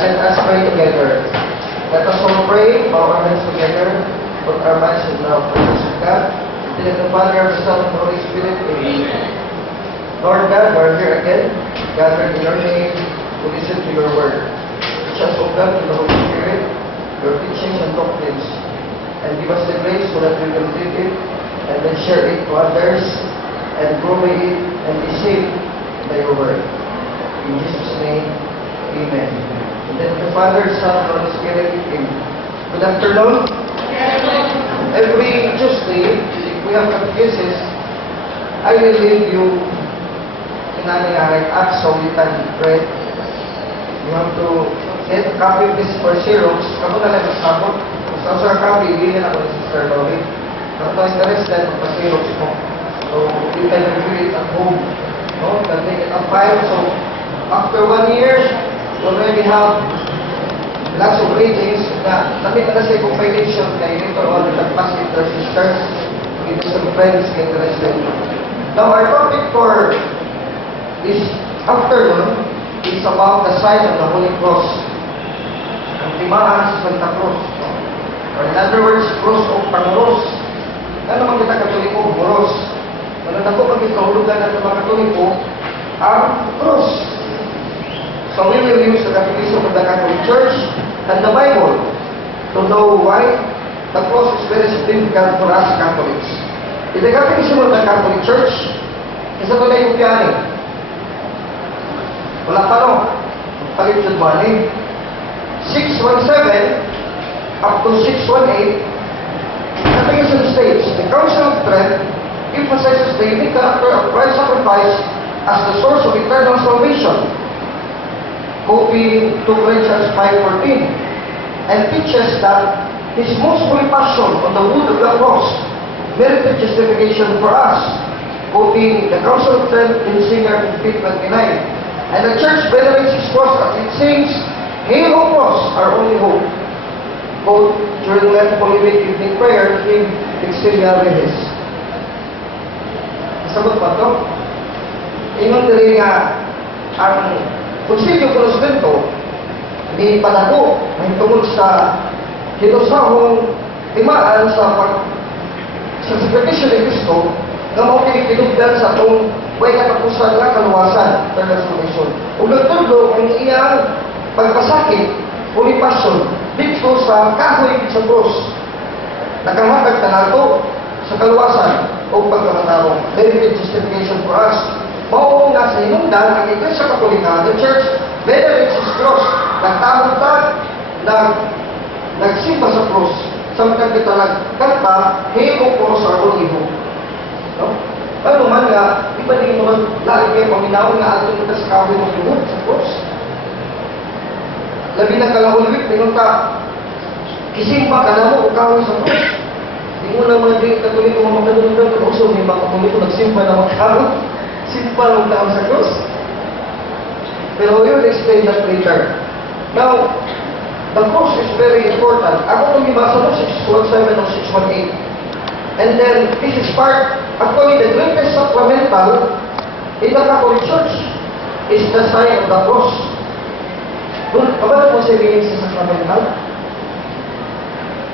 let us pray together. Let us all pray, bow our hands together, put our minds in the presence of God. In the name of the Father, the Son, and the Holy Spirit. Amen. Lord God, we are here again, gathered in your name to listen to your word. Teach us, O God, in the Holy Spirit, your teachings and doctrines, and give us the grace so that we can live it, and then share it to others, and grow by it, and be saved by your word. In Jesus' name, amen. And then the Father, Son, and Holy Spirit, amen. Good afternoon. Every Tuesday, if we have catechesis, I will leave you like Acts so we can read. You have to get a copy of this for Xerox. Kamu na lang sabot. Sa sa copy, hindi na ako ni Sister Lori. Not interested of the Xerox mo. So, you can review it at home. No? You can take it a file. So, after 1 year, you already have lots of readings na nakita na sa compilation kay later on the past sisters, with some friends interested. Now, our topic for this afternoon is about the sign of the Holy Cross. Ang timaan sa Santa Cruz. Or in other words, cross o pangros. Ano naman kita Katoliko? Moros. Manang ako pag ikahulugan ng mga Katoliko, ang cross. So we will use the Catechism of the Catholic Church and the Bible to know why the cross is very significant for us Catholics. In the Catechism of the Catholic Church, isa ito na yung piyanin. Wala pa no? Palit yung money. 617 up to 618, Catechism states, the Council of Trent emphasizes the unique character of Christ's sacrifice as the source of eternal salvation, quoting 2 Corinthians 5:14, and teaches that His most holy passion on the wood of the cross merited justification for us, quoting the Council of Trent in Singer 1529. And the Church venerates His cross as it sings, Hail, O Cross, our only hope. Quote, during Lent Holy Week evening prayer, in Exilia Regis. Sabot pa ito? Ingon dili nga, ang Konsilyo Constantino ni Panago ay tungkol sa hinusahong timaan sa sakripisyo ni Cristo na mga pinipinugdan sa itong way katapusan na kaluwasan ng transformation. Ug nagtudlo ang iyang pagpasakit o passion dito sa kahoy sa cross. Nakamatag na nato sa kaluwasan o pagkamatawang. Benefit justification for us. Mao nga sa hinungdan ang Iglesia Katolika, the Church venerates His cross. Nagtamong nagsimba sa cross. Samtang kita nagkanta, Hail, O Cross, our only hope. No? Ano man nga, di ba din mo lagi kayo paminawin nga ato nito sa kahoy ng lingod sa cross? Labi na kalahulwit, tingnan ka, kisimba ka na mo o kahoy sa cross. Di mo naman din Katoliko mga magdadundan at also may mga Katoliko nagsimba na magkaroon. Simba lang taon sa cross. Pero we will explain that later. Now, the cross is very important. Ako itong ibasa mo, 617 o 618. And then, this is part, actually, the greatest sacramental in the Catholic Church is the sign of the cross. Kabalo mo siya bilin sa sacramental?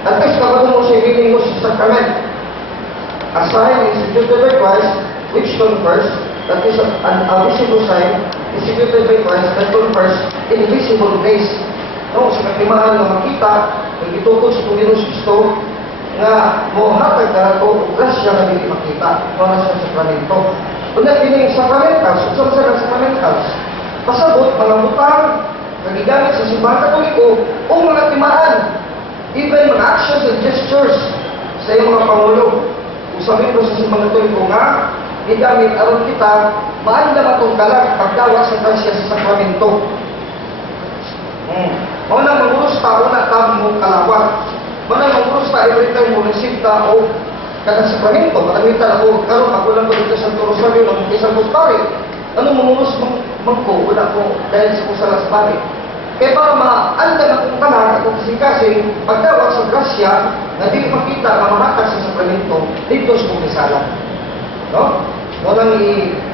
At least, kabalo mo siya bilin mo sa sacrament. A sign instituted by Christ, which confers, that is a visible sign, instituted by Christ, that confers invisible grace. No, sa katimaan na makita, nagitutok sa Panginoon Kristo, nga mohatag na ito o grasya na hindi makita para sa sakramento. Kung natin yung sacramentals, kung saan sa sacramentals, pasabot, mga butang, nagigamit sa simbahan Katoliko, o mga timaan, even mga actions and gestures sa iyong mga pangulo. Kung sabihin ko sa simbahan Katoliko nga, gigamit aron kita, maanda matong kalag pagdawa sa grasya sa sakramento. Una, mangurus pa, una tamo kalawag. Mana mangurus pa, every time mo receive ka o kada sakramento, katamitan ako, karon ako lang ko dito sa Rosario ng isang postari. Ano mangurus magko, wala ko dahil sa kusalas pari. Kaya para maanda na kong tanan, akong kasing-kasing, pagdawag sa grasya, na di makita na mahatag sa sakramento, dito sa kumisalan. No? Walang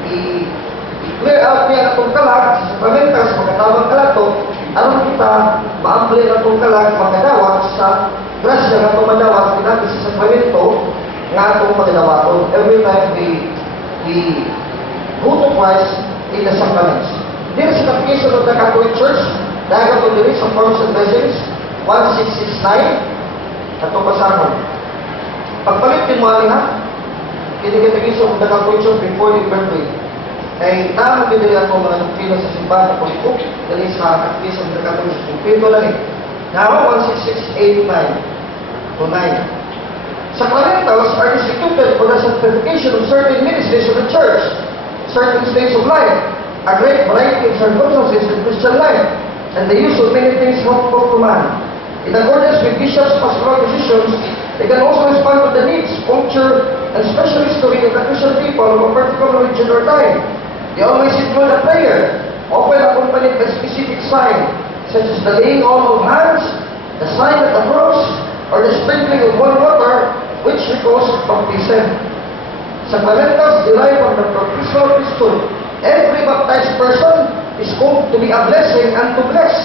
i-clear out niya itong kalag sa sakramentas, pagkatawag kalato, aron kita maamplin ang itong kalag magkadawat sa grasya nga itong madawat pinagi sa sakramento nga itong magkadawaton every time we go to Christ in the sacraments. There is a catechism of the Catholic Church, Diagram of the List of Forms and Blessings, 1669, at ito pasahon. Pagpalit din mo ha, kinikategism of the Catholic Church before the birthday. Ay tama din ako mga doktrina sa simbahan na politik dali sa catechism of the Catholic Church. Pito lang eh. Now, 16689 to 9. Sacramentals are instituted for the sanctification of certain ministries of the Church, certain states of life, a great variety of circumstances in Christian life, and the use of many things helpful to man. In accordance with bishops' pastoral decisions, they can also respond to the needs, culture, and special history of the Christian people of a particular region or time. They always include a prayer, often accompanied by specific sign, such as the laying on of hands, the sign of the cross, or the sprinkling of holy water, which recalls baptism. Sacramentals derive from the baptismal priesthood. Every baptized person is called to be a blessing and to bless.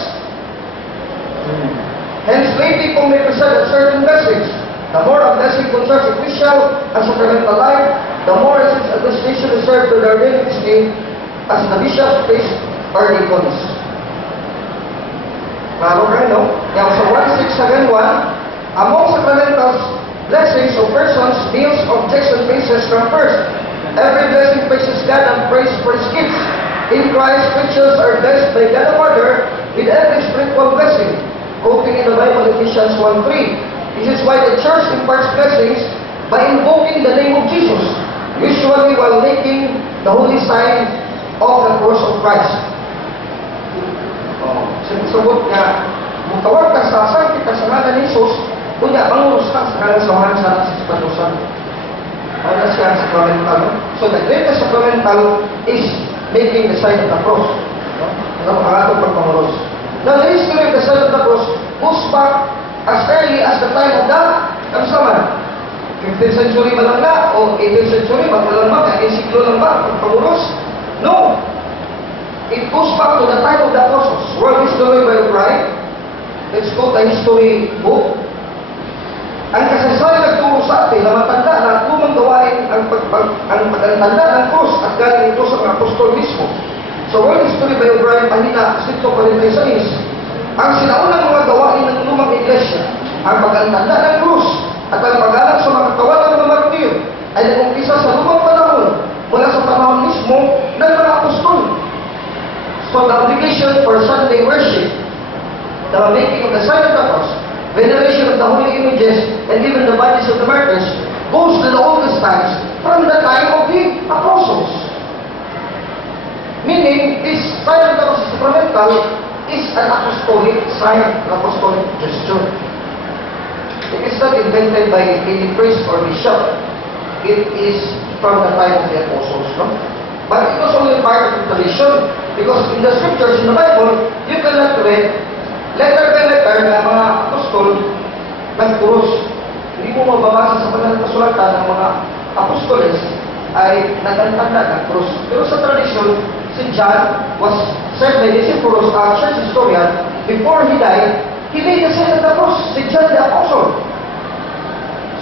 Hence, lay people may present certain blessings. The more a blessing concerns ecclesial and sacramental life, the more is its administration reserved to the ordained name as the bishop, priest, or deacons. Klaro kayo, no? Now, sa 1671, among sacramentals, blessings of persons, meals, objects, and places come first. Every blessing praises God and prays for His gifts. In Christ, Christians are blessed by God the Father with every spiritual blessing. Quoting in the Bible, Ephesians 1:3. This is why the Church imparts blessings by invoking the name of Jesus, usually while making the holy sign of the cross of Christ. Sinasabot nga, mutawag ka sa sakit ka sa ngalan ni Jesus, kunya, mangurus ka sa ngalan sa mga sa Espiritu Santo. Ano siya ang sacramental? So the greatest sacramental is making the sign of the cross. Ano ang atong pagpangurus? Now, the history of the sign of the cross goes back as early as the time of the Kamsaman. 15th century ba lang na? O 18th century? Magpalang ba? Kaya siglo lang ba? Pagpangurus? No! It goes back to the time of the apostles. World History by O'Brien. Let's go to history book. Ang kasaysayan nagturo sa atin na matanda na lumang gawain ang pagtanda ng krus at galing ito sa mga apostol mismo. So, World History by O'Brien, pahina, 146, ang sinaunang mga gawain ng lumang iglesia, ang pagtanda ng krus at ang pag-alap sa mga kawalan ng martir ay nag-umpisa sa lumang panahon mula sa panahon mismo ng mga apostol. So, the obligation for Sunday worship, the making of the sign of the cross, veneration of the holy images, and even the bodies of the martyrs, goes to the oldest times from the time of the apostles. Meaning, this sign of the cross sacramental is an apostolic sign, an apostolic gesture. It is not invented by any priest or bishop. It is from the time of the apostles. No? But it was only part of the tradition, because in the scriptures, in the Bible, you cannot read letter by letter na mga apostol nagpuros. Hindi mo mababasa sa banal na kasulatan ng mga apostoles ay nagtanda ng krus. Pero sa tradisyon, si John was said by Discipulus, a church historian, before he died, he made the sign of the cross, si John the Apostle.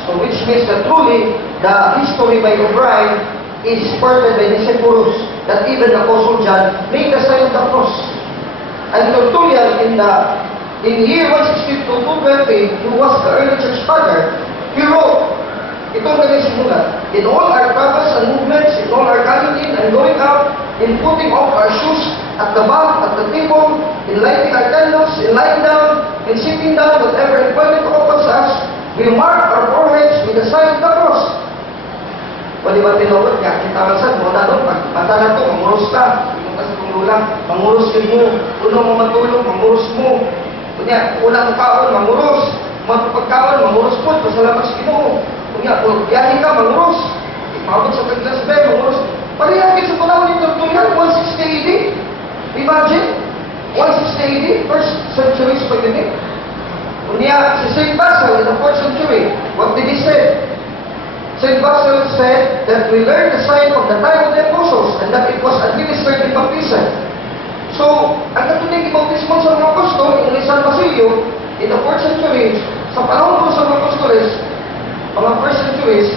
So which means that truly, the history by O'Brien is supported by Discipulus, that even the Apostle John made the sign of the cross. And Tertullian in the year 162 to 220, who was the early church father, he wrote, itong kanyang simulat, in all our travels and movements, in all our coming in and going out, in putting off our shoes at the bath, at the table, in lighting our candles, in lying down, in sitting down, whatever employment opens us, we mark our foreheads with the sign of the cross. O di ba tinawag niya, kita masan mo na doon, pag mata na ito, mamuros ka, pumunta sa tululang, mamuros ka mo, unang mo matulog, mamuros mo. Kunya, unang kaon, mamuros, magpagkaon, mamuros po, pasalamat sa Ginoo. Kunya, biyahe ka, mamuros, ipabot sa Kaglas Bay, mamuros. Parehagin sa panahon ni Tertullian, 160 AD. Imagine, 160 AD, first century pa yun eh. Kunya, si St. Basil in the 4th century, what did he say? St. Basil said that we learned the sign from the time of the apostles and that it was administered in baptism. So, ang katunig bautismo sa mga apostol, in San Basilio, in the 4th century, sa panahon ko sa mga apostoles, mga 1st centuries,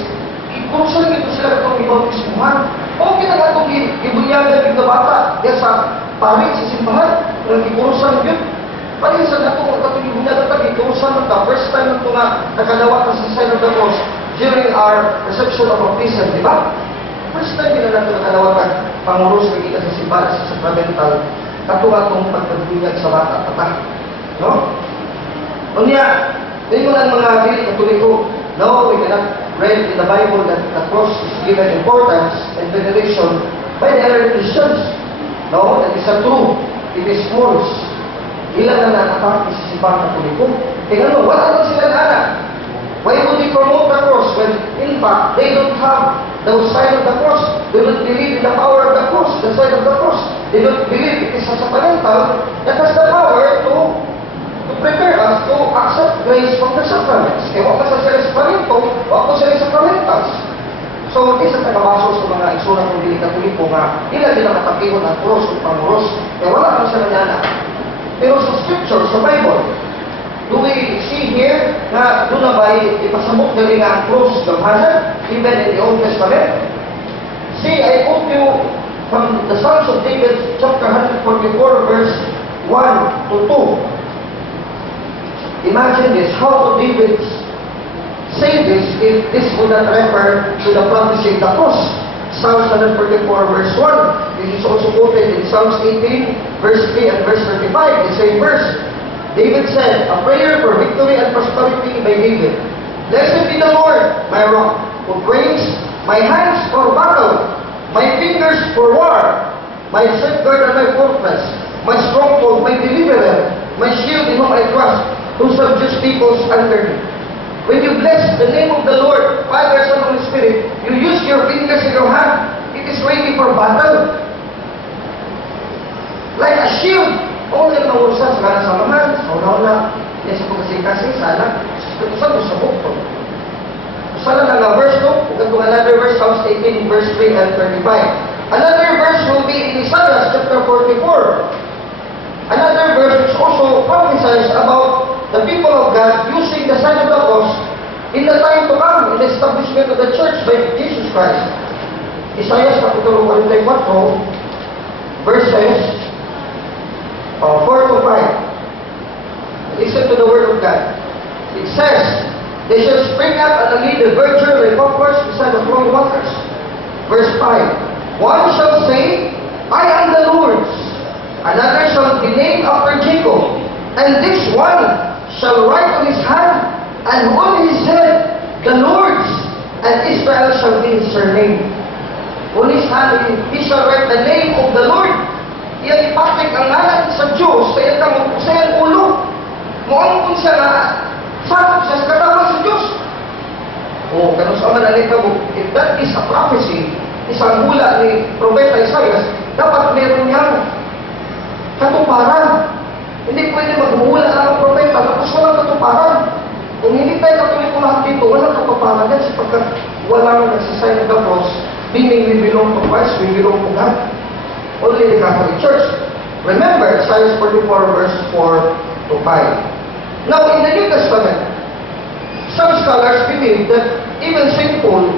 ikurusan nito sila itong ibautismuhan. O kinaka itong ibunyagan ng bata, kaya sa pari, sa simbahan, ng ikurusan yun. Palisan na itong katunig ibunyagan ito, ikurusan ng the first time na ito nga nakalawa ka sa sign of the cross during our reception of baptism, di ba? First time nila natin nakalawa ka, panguros na kita sa simbahan, sa sacramental, katuwa itong pagkabunyag sa bata, patah. No? Unya, yun mo lang mga bilit na tuloy ko, no, we cannot read in the Bible that the cross is given importance and veneration by the early Christians. No, that is a true. It is false. Ilan na nakatapos sa simbahan na tuloy ko. Tingnan mo, wala lang sila na. Why would they promote the cross when, in fact, they don't have the sign of the cross? They don't believe in the power of the cross, the sign of the cross. They don't believe it is a sacramental that has the power to prepare us to accept grace from the sacraments. Kaya wala sa sila sakramento, wala sa sacramentals. So, isa tagabaso sa mga iksura ng dili katoliko nga, ila din nakatapihon ang cross o panguros, kaya wala kang sa nanana. Pero sa scripture, sa Bible, do we see here na doon na ba ipasabot na rin ang cross ng Hazard, even in the Old Testament? See, I quote you from the Psalms of David, chapter 144, verse 1 to 2. Imagine this, how would David say this if this would not refer to the prophecy of the cross? Psalms 144 verse 1. This is also quoted in Psalms 18 verse 3 and verse 35, the same verse. David said, a prayer for victory and prosperity by David. Blessed be the Lord, my rock, who brings my hands for battle, my fingers for war, my safeguard and my fortress, my stronghold, my deliverer, my shield in whom I trust, who subdues peoples under me. When you bless the name of the Lord, Father, Son, Holy Spirit, you use your fingers in your hand. It is ready for battle. Like a shield. O, yan ang urusan sa samahan. So, na, yan sa pagkasing-kasing, sana. Saan mo sa bukto? Sana na nga verse 2. Kung another verse, Psalms 18, verse 3 and 35. Another verse will be in Isaiah chapter 44. Another verse which also prophesies about the people of God using the sign of the cross in the time to come, in the establishment of the church by Jesus Christ. Isaiah kapitulo 44, verses 4 to 5. Listen to the word of God. It says, they shall spring up and lead the virgin like poplars beside the flowing waters. Verse 5. One shall say, I am the Lord's. Another shall be named after Jacob. And this one shall write on his hand, and on his head, the Lord's, and Israel shall be his surname. On his hand, he shall write the name of the Lord. Iyan ipatik ang ngalan sa Diyos, sa iyang ulo. Muang kung siya na, sakop siya sa katawan sa Diyos. O, ganun sa manalita mo, if that is a prophecy, isang hula ni Propeta Isaiah, dapat meron niyang katuparan. Hindi pwede magmula lang ang propeta, tapos walang katuparan. Kung hindi tayo katuloy ko lahat dito, walang katuparan yan sapagkat walang nagsasign of the cross, meaning we belong to Christ, we belong to God. Only the Catholic Church. Remember, Isaiah 44 verse 4 to 5. Now, in the New Testament, some scholars believe that even St. Paul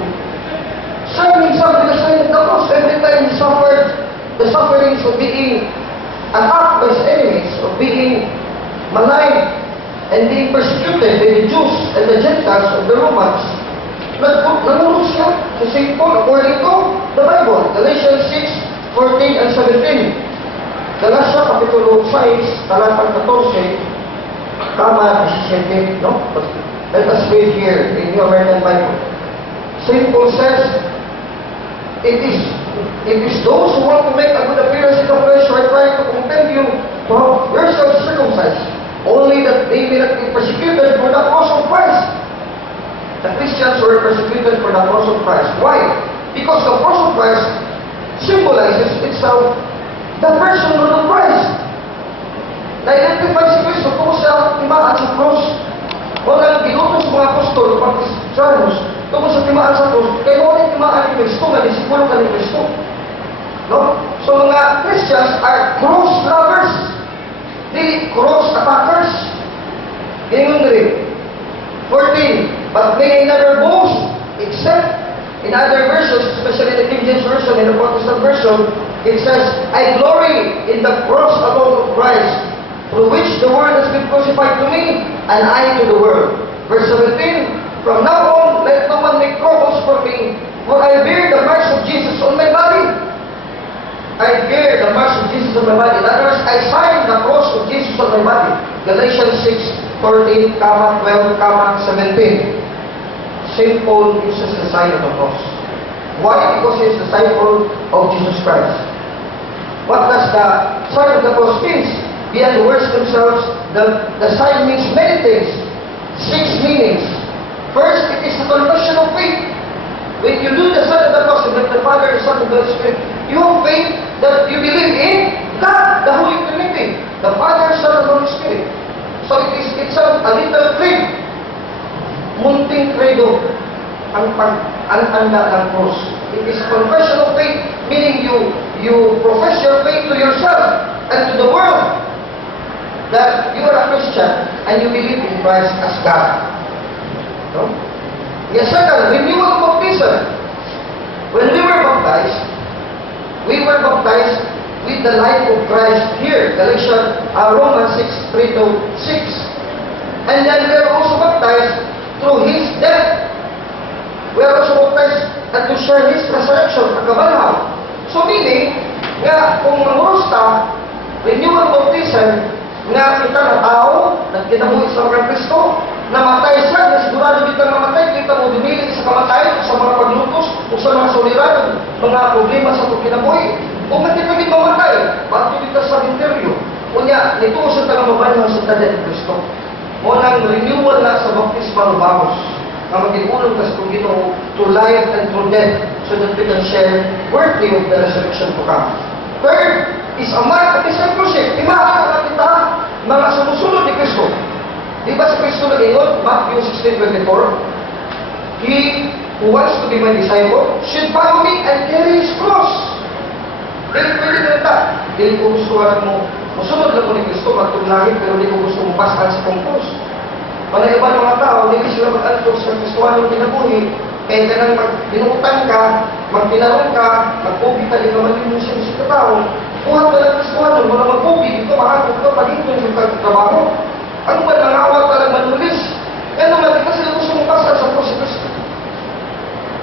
signed himself with the sign of the cross every time he suffered the sufferings of being attacked by his enemies, of being maligned and being persecuted by the Jews and the Gentiles of the Romans. Nanunod siya sa St. Paul according to the Bible, Galatians 6:14 and 17. Galatia, Kapitulo 6, talatang 14, tama 17, no? Let us read here in the American Bible. St. Paul says, It is those who want to make a good appearance in the flesh who are trying to compel you to have yourselves circumcised, only that they may not be persecuted for the cross of Christ. The Christians were persecuted for the cross of Christ. Why? Because the cross of Christ symbolizes itself the person of Christ. Na-identify si Kristo kung siya timaan sa cross. Walang ginutos mga apostol, mga Kristiyanos, tungkol sa timaan sa cross, kaya walang timaan ni Kristo, na disipulo ka ni Kristo. No? So mga Christians are cross lovers. Di cross attackers. Ganyan rin. 14. But may never boast, except in other versions, especially the King James Version and the Protestant version, it says, I glory in the cross alone of Christ, through which the world has been crucified to me, and I to the world. Verse 17, from now on, let no one make troubles for me, for I bear the marks of Jesus on my body. I bear the marks of Jesus on my body. In other words, I sign the cross of Jesus on my body. Galatians 6:14, 12, 17. St. Paul uses the sign of the cross. Why? Because he is the disciple of Jesus Christ. What does the sign of the cross mean? Beyond the words themselves, the sign means many things. 6 meanings. First, it is the confession of faith. When you do the sign of the cross, with the Father, the Son, and the Holy Spirit, you have faith that you believe in God, the Holy Trinity, the Father, Son, and Holy Spirit. So it is itself a little creed. Munting credo ang pag-anda ng cross. It is confession of faith, meaning you profess your faith to yourself and to the world that you are a Christian and you believe in Christ as God. No? Yes, second, renewal of baptism. When we were baptized with the life of Christ here, Romans 6:3-6. And then we are also baptized through His death. We are also baptized and to share His resurrection, ang kabanhaw. So meaning, nga kung manguros ka, renewal baptism, nga kita na tao, nagkinabuhi sa mga Kristo, namatay siya, na sigurado di ka namatay, kita mo dumili sa kamatayan, sa mga paglutos, o sa mga soliran, mga problema sa pagkinabuhi. Kung hindi kami mamatay, ba't kita sa interview? Kunya, nito sa tagang mabanyo sa tadat ng Kristo. Munang renewal na sa baptismal vows, na mag-iulong ka sa Ginoo to life and to death, so that we can share worthy of the resurrection to come. Third, is a mark of discipleship. Imahan na kita mga sumusunod ni Kristo. Di ba sa Kristo na ngayon, Matthew 16:24, He who wants to be my disciple should follow me and carry his cross. Pwede na ito. Hindi ko gusto mo, musunod lang ko ni Kristo, magtuglangit, pero hindi ko gusto mo pasan sa kong cross. Para iba ng mga tao, hindi sila mag-antos sa Kristoanong kinabuhi, kaya ka nang binuutan ka, magpinarong ka, magpubi ka, di ka malimus sa tao, kuha ka lang Kristoanong, wala magpubi, ito makakot ka, pag-intun sa trabaho. Ano ba, nangawa ka lang manulis? Kaya naman, di kasi gusto mong pasan sa cross si Kristo.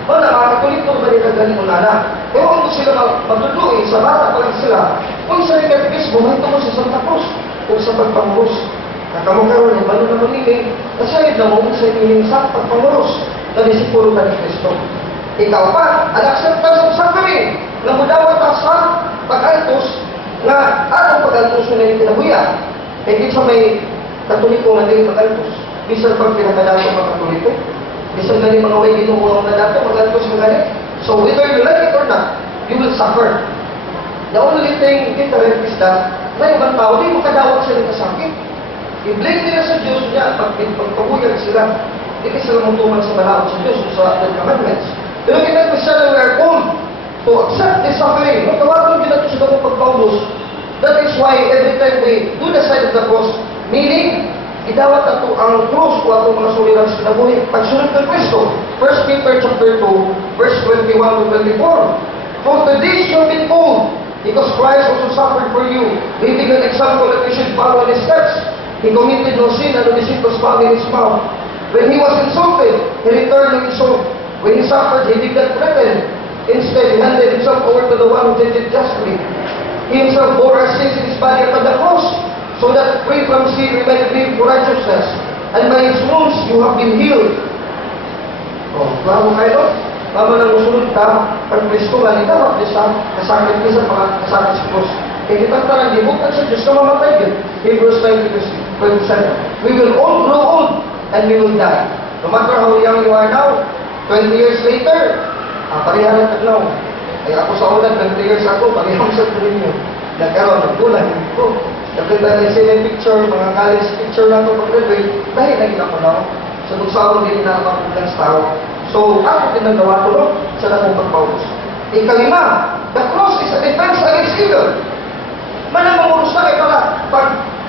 O na, mga Katoliko ba nila galing mo na? Kaya kung sila magdudui, sa bata pa lang sila, kung sa rin katikismo, mahito mo sa Santa Cruz, kung sa pagpanguros. Nakamukaroon yung balo na mamili, nasayad na mo sa inyong sa pagpanguros na disipulo ka ni Kristo. Ikaw pa, ang acceptance of suffering, na mudawat ka sa pag-altos, na atong pag-altos na yung kinabuya. Kaya di sa may Katoliko na din pag-altos. Bisan pag pinagadato mga Katoliko, bisan galing mga way ginukuha na dato, mag-altos mo galing. So whether you like it or not, you will suffer. The only thing different is that, na ibang tao, di mo kadawat sila kasakit. I-blame nila sa Diyos niya, pagpagpaguyag sila, hindi sila mutuman sa malawat sa Diyos, sa Ten Commandments. Pero kita Kristiyano, we are called to accept the suffering. Matawagin din natin sa mga pagpaulos. That is why every time we do the sign of the cross, meaning, idawat ato ang cross o atong mga suliran sa kinabuhi, pagsunod ng Kristo. 1 Peter chapter 2, verse 21-24. For this you have been told, because Christ also suffered for you, leaving an example that you should follow in His steps. He committed no sin and no deceit was found in His mouth. When He was insulted, He returned the insult. When He suffered, He did not threaten. Instead, He handed Himself over to the one who did it justly. He Himself bore our sins in His body upon the cross, so that free from sin we might live for righteousness. And by His wounds you have been healed. Oh, bago kayo, bago nang musunod ka, pag Kristo nga nita, kasakit ka sa mga kasakit sa cross. Kaya kitang tarang, di bukan sa Diyos na mamatay din. Hebrews 9:27. We will all grow old and we will die. No matter how young you are now, 20 years later, parihan at now. Kaya ako sa ulan, 20 years ako, parihan sa tuloy niyo. Nagkaroon, nagbulan, hindi ko. Nakita na yung picture, mga college picture na ito pag-graduate, dahil naging ako na. Sa tugsawang din na ako ng tao. So, ako din nagawa ko, no? Sa nakong pagpaulos. Ikalima, The cross is a defense against evil. Manamangurus na kayo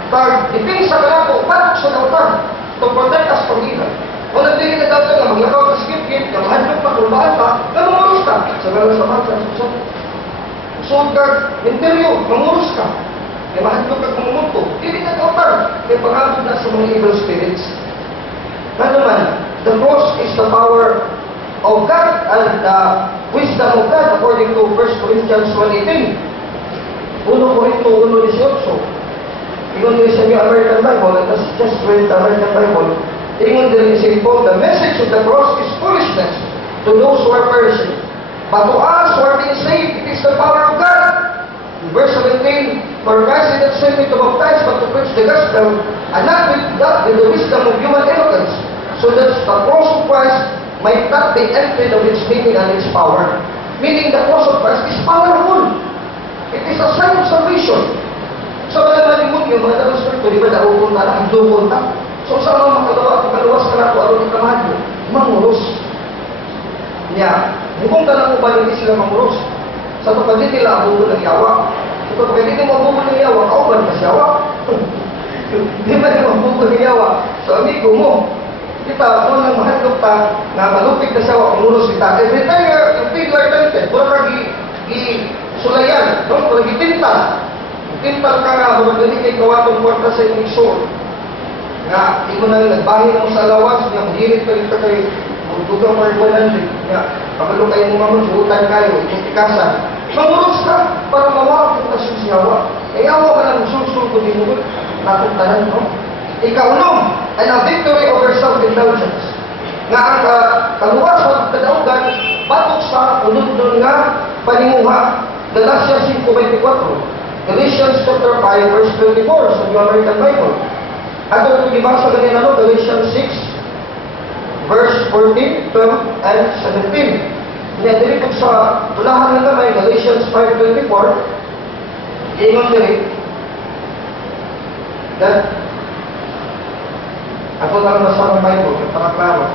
pag-defense sa kanato, patok sa kautan, to protect us from evil. Kung nagdili na daw na maglakaw ka skip-skip, na mahadlok pa, kulbaan pa, namangurus ka. Sa gano'n sa mga sa suot guard, interview, mangurus ka. Kaya mahadlok ka kumumunto. Dili na kautan, kaya pangabot na sa mga evil spirits. Ano man, the cross is the power of God and the wisdom of God according to 1 Corinthians 1:18. 1 Corinto 1:18. Ingon din sa New American Bible, let us just read the American Bible. Ingon din sa Paul, the message of the cross is foolishness to those who are perishing. But to us who are being saved, it is the power of God. In verse 17, for Christ did not send me to baptize, but to preach the gospel, and not with the wisdom of human eloquence, so that the cross of Christ might not be emptied of its meaning and its power. Meaning the cross of Christ is powerful. It is a sign of salvation. Sa mga naman yung mga dalos ko, di ba naupon na lang, dukon na. So sa mga makalawa, pagkaluwas ka na ito, ano ka mahal mo? Manguros. Niya, huwag ka lang mo ba hindi sila manguros? Sa ito pwede nila abubo ng yawa. Ito pwede nila abubo ng yawa, kauban ka siyawa. Di ba nila abubo ng yawa? So amigo mo, kita, kung nang mahal ka na malupit na siyawa, manguros kita. Every time yung people are tempted, wala ka sulayan, no? Wala gitintal. Tintal ka nga, wala gani kay kawatong kwarta sa inyong soul. Nga, ito na nagbahin mo sa lawas, nga mahirit ka rin kayo, magdugang marwanan rin. Nga, pagalo kayo mga magsuhutan kayo, itikasan. Manguros ka, para mawakit na siyawa. Kaya awa ka lang sul-sul ko din mo, nakuntanan, no? Ika-unom, and a victory over self-indulgence. Nga ang kaluwas o kadaugan, batok sa unod-unod nga panimuha. Galatians 5:24, Galatians chapter 5, verse 24 sa New American Bible. At ito ibasa ganyan ano, Galatians 6, verse 14, 12, and 17. Niyadiri po sa ulahan na naman, Galatians 5:24, ingon diri, that ako lang nasa ng Bible, para klaro.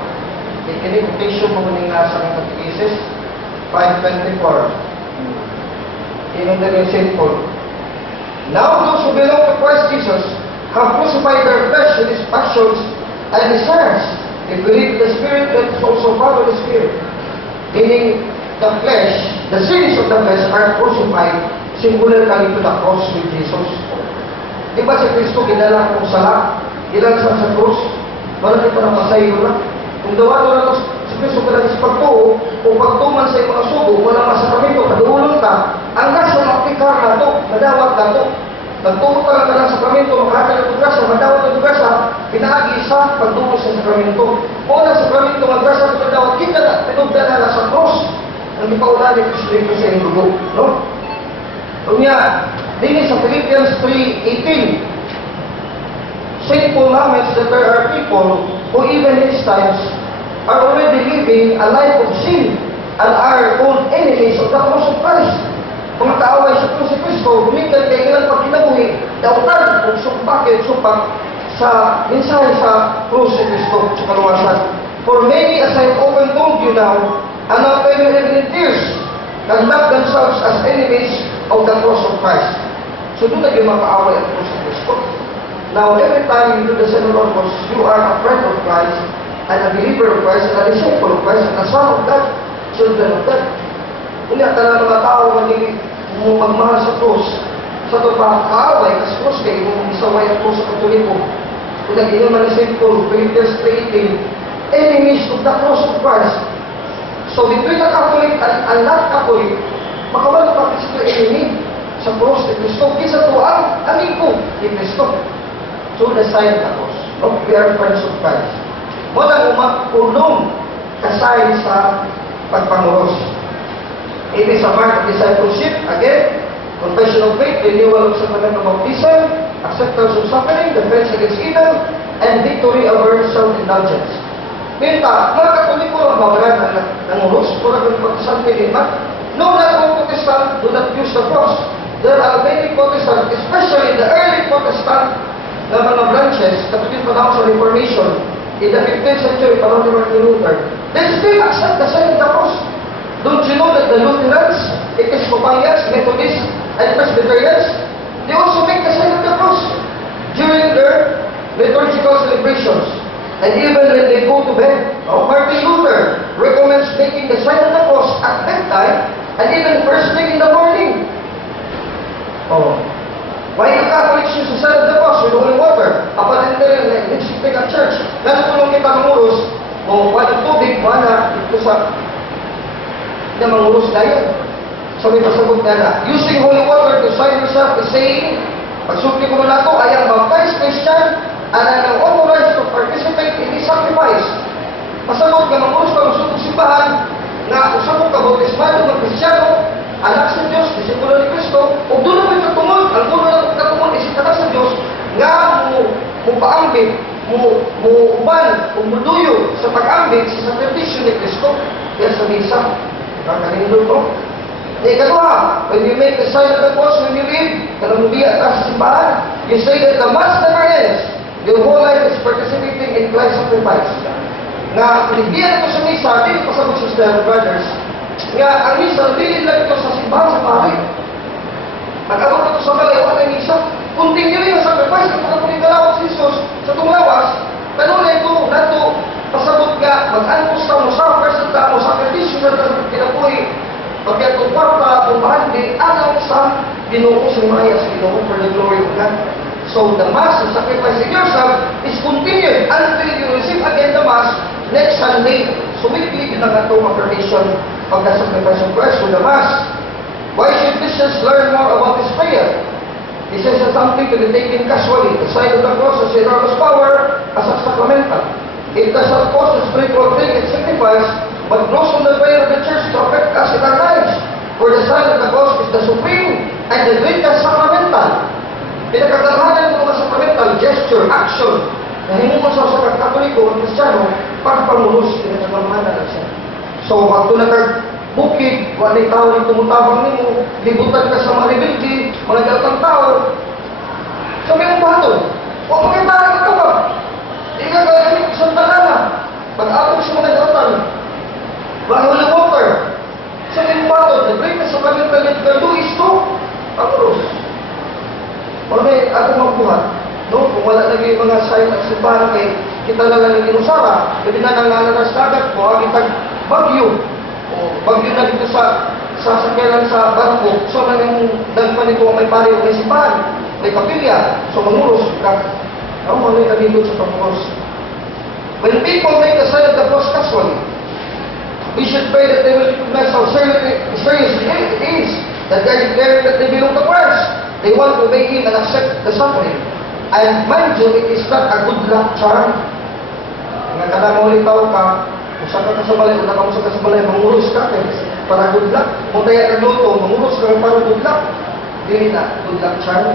Ikini quotation mo muning nasa ng Catechesis 5:24. Ingon diri St. Paul, now those who belong to Christ Jesus have crucified their flesh with its passions and desires. They believe the Spirit, that is also follow the Spirit. Meaning, the flesh, the sins of the flesh are crucified symbolically to the cross with Jesus. Di ba si Kristo ginala kong sala? Ilan sa krus? Wala kita na masayo na. Kung dawa na ito si Kristo ka sa pagtuo, o pagtuman sa mga sugo, wala masakramento, kaduulong ka, ang nasa maktikar na ito, madawat na ito. Nagtuo ka lang ka ng sakramento, makakal ng grasa, madawat ng grasa, pinaagi sa pagtuo sa sakramento. O na sakramento, magrasa, madawat, kita na, pinugdan na sa krus. Ang ipaulali ko sa iyong dugo. No? Kanya, din sa Philippians 3:18, St. Paul laments that there are people who even in these times are already living a life of sin and are called enemies of the cross of Christ. Mga kaaway sa krus si Kristo, bumikan kay ilang pagkinabuhi, dautan kung sumpak sa mensahe sa krus si Kristo sa kaluwasan. For many, as I have often told you now, and not even in tears, conduct themselves as enemies of the cross of Christ. So doon na yung mga kaaway at krus si Kristo. Now, every time you do the Seven Lord Cross, you are a friend of Christ, and a believer of Christ, and a disciple of Christ, and a son of God, children of God. Kanya ka na mga tao magmahal sa krus. Sa ito pa, kaaway, kasi krus kayo, yung isaway at krus sa Katoliko. Kung nag-inom na ni St. Paul, Philippians 3:18, enemies of the cross of Christ. So, between the Catholic and not Catholic, makawala pa Kristo enemy sa cross ni Kristo. Kisa ito ang amigo ni Kristo. So, the sign of the cross. No? We are friends of Christ. Walang umakulong kasayin sa pagpanguros. It is a mark of discipleship. Again, confession of faith, renewal of sacrament of baptism, acceptance of suffering, defense against evil, and victory over self-indulgence. Minta, mga Katoliko ang babaran ng uros, kung ang Protestant nilimat. No, not all Protestant do not use the cross. There are many Protestants, especially the early Protestant na mga branches, katulad pa daw sa Reformation, in the 15th century, panahon ni Martin Luther, they still accept the sign of the cross. Don't you know that the Lutherans, Episcopalians, Methodists, and Presbyterians, they also make the sign of the cross during their liturgical celebrations. And even when they go to bed, Martin Luther recommends making the sign of the cross at bedtime and even first thing in the morning. Why the Catholics use the sign of the cross with holy water? Kapatid na rin, nagsipig at church. Natutulong kita mangurus, walang tubig, mana, ito sa na mangurus na yun. So may pasagot na using holy water to sign yourself is saying, pagsulti ko na ito, I am baptized Christian and I am authorized to participate in this sacrifice. Pasagot ka mangurus ka ng simbahan na usapok ka bautismado ng Kristiyano, anak sa Diyos, disipulo ni Kristo, o doon mo ikatumol, ang gulo ng ikatumol is anak sa Diyos, nga mo paambit, mo uban, o muduyo sa pag-ambit sa sakripisyo ni Kristo, yan sa misa. Kakanindol ko. Ikaduha, when you make the sign of the cross when you leave, kanang mubiya ka sa simbahan, you say that the Mass never ends. Your whole life is participating in Christ's sacrifice. Nga, pinigbiyan ko sa misa, di ko pasabot sa sister brothers, nga, ang misa, bilin lang ito sa simbahan sa pari. Nag-abot ito sa balay, wala yung misa. Continue yung sacrifice, kung pagkakunin kalawag si Jesus sa tunglawas, kanuna ito, nato, pasabot nga, mag-antos ka mo sa presenta mo, sakripisyo na kinapuhi, pagkat kung kwarta, kung bahandi, alam sa Ginoo sa Maya sa Ginoo for the glory of God. So the Mass, the sacrificing yourself, is continued until you receive again the Mass next Sunday. So weekly, yun ang atong affirmation of the sacrifice of Christ for the Mass. Why should Christians learn more about this prayer? This is something to be taken casually. The sign of the cross has enormous power as a sacramental. It does not cause the spiritual thing it signifies, but grows on the prayer of the church to affect us in our lives. For the sign of the cross is the supreme and the greatest sacramental. Pinagkagalahan ng mga sacramental gesture, action, na himungon sa Katoliko at Kristiyano, pagpamulos, pinagkagalahan na siya. So, pag ito bukid, wala yung tao yung tumutabang nimo, libutan ka sa mga rebeldi, mga gatang tao. So, may ang bahaton. Huwag magkitahan ito ba? Ikagagamit ko sa talana. Pag-abot sa mga gatang, holy water. So, may ang bahaton. The greatest of the do is to pagurus. Wala may atong magbuhat. No? Kung wala lagi yung mga sign at simbahan kay kita na lang yung inusara, pwede na nangalas dagat mo, ang itag bagyo. Bagyo na dito sa sakyanan sa barko, so na yung dagpan nito may pari o may simbahan, may kapilya, so mangurus ka. Ano yung nalilod sa pangurus? When people make the sign of the cross casually, we should pray that they will recognize how serious it is, that they declare that they belong to Christ. They want to obey Him and accept the suffering. And mind you, it is not a good luck charm. Nga ka mo ulit tao ka, usa ka sa balay, una ka usa ka sa balay, mangurus ka, para good luck. Kung tayo nagluto, mangurus ka para good luck. Dili na, good luck charm.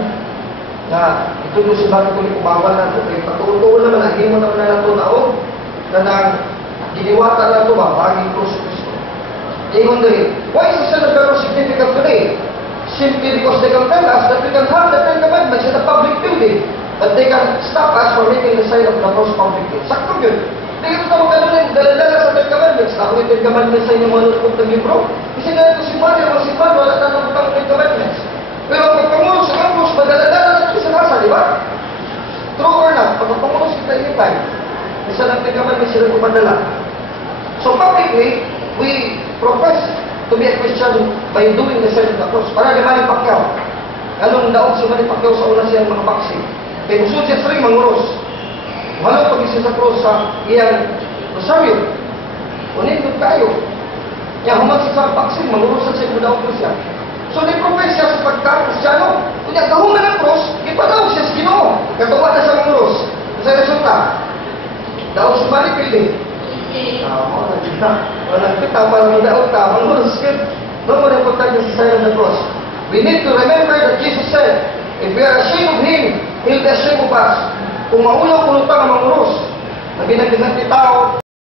Nga, ito yung sibagan ko ni kumawal na ito. Kaya patutuon naman, naging mo naman na ito naon, na nang giniwata na ito ba, baging krus Kristo. Ingon din, why is the Son of the Cross significant today? Simply because they can tell us that we can have the Ten Commandments in a public building, but they can stop us from making the sign of the cross publicly. Sakto yun. Hindi ito naman ganun dala-dala sa Ten Commandments. Ako yung Ten Commandments sa inyong manunod ng libro. Kasi nga ito si Maria, mga simbahan, wala na ng Ten Commandments. Pero pag pangulos sa campus, madala-dala sa pisanasa, di ba? True or not? Pag pangulos kita anytime, isa ng Ten Commandments sila pumadala. So publicly, we profess to be a Christian by doing the sign of the cross. Para ni Manny Pacquiao. Anong daot si Manny Pacquiao sa una siyang mga boxing? Kaya gusto siya sa rin manguros. Walang pag-isa sa cross sa iyang rosaryo. Unindot kayo. Kaya humagsik sa boxing, manguros sa siya kung daot ko siya. So, ni-profess siya sa pagka-Kristyano. Kung kahuman ng cross, ipadaw siya sa Ginoo. Katuwa na siya manguros. Sa resulta, daot si Manny Pacquiao. Walang kita, parang daot ka, mangurus ka. No more important is the sign of the cross. We need to remember that Jesus said, if we are ashamed of Him, He'll be ashamed of us. Kung maulaw, kulutang ang mangurus, na binagdagan ni tao,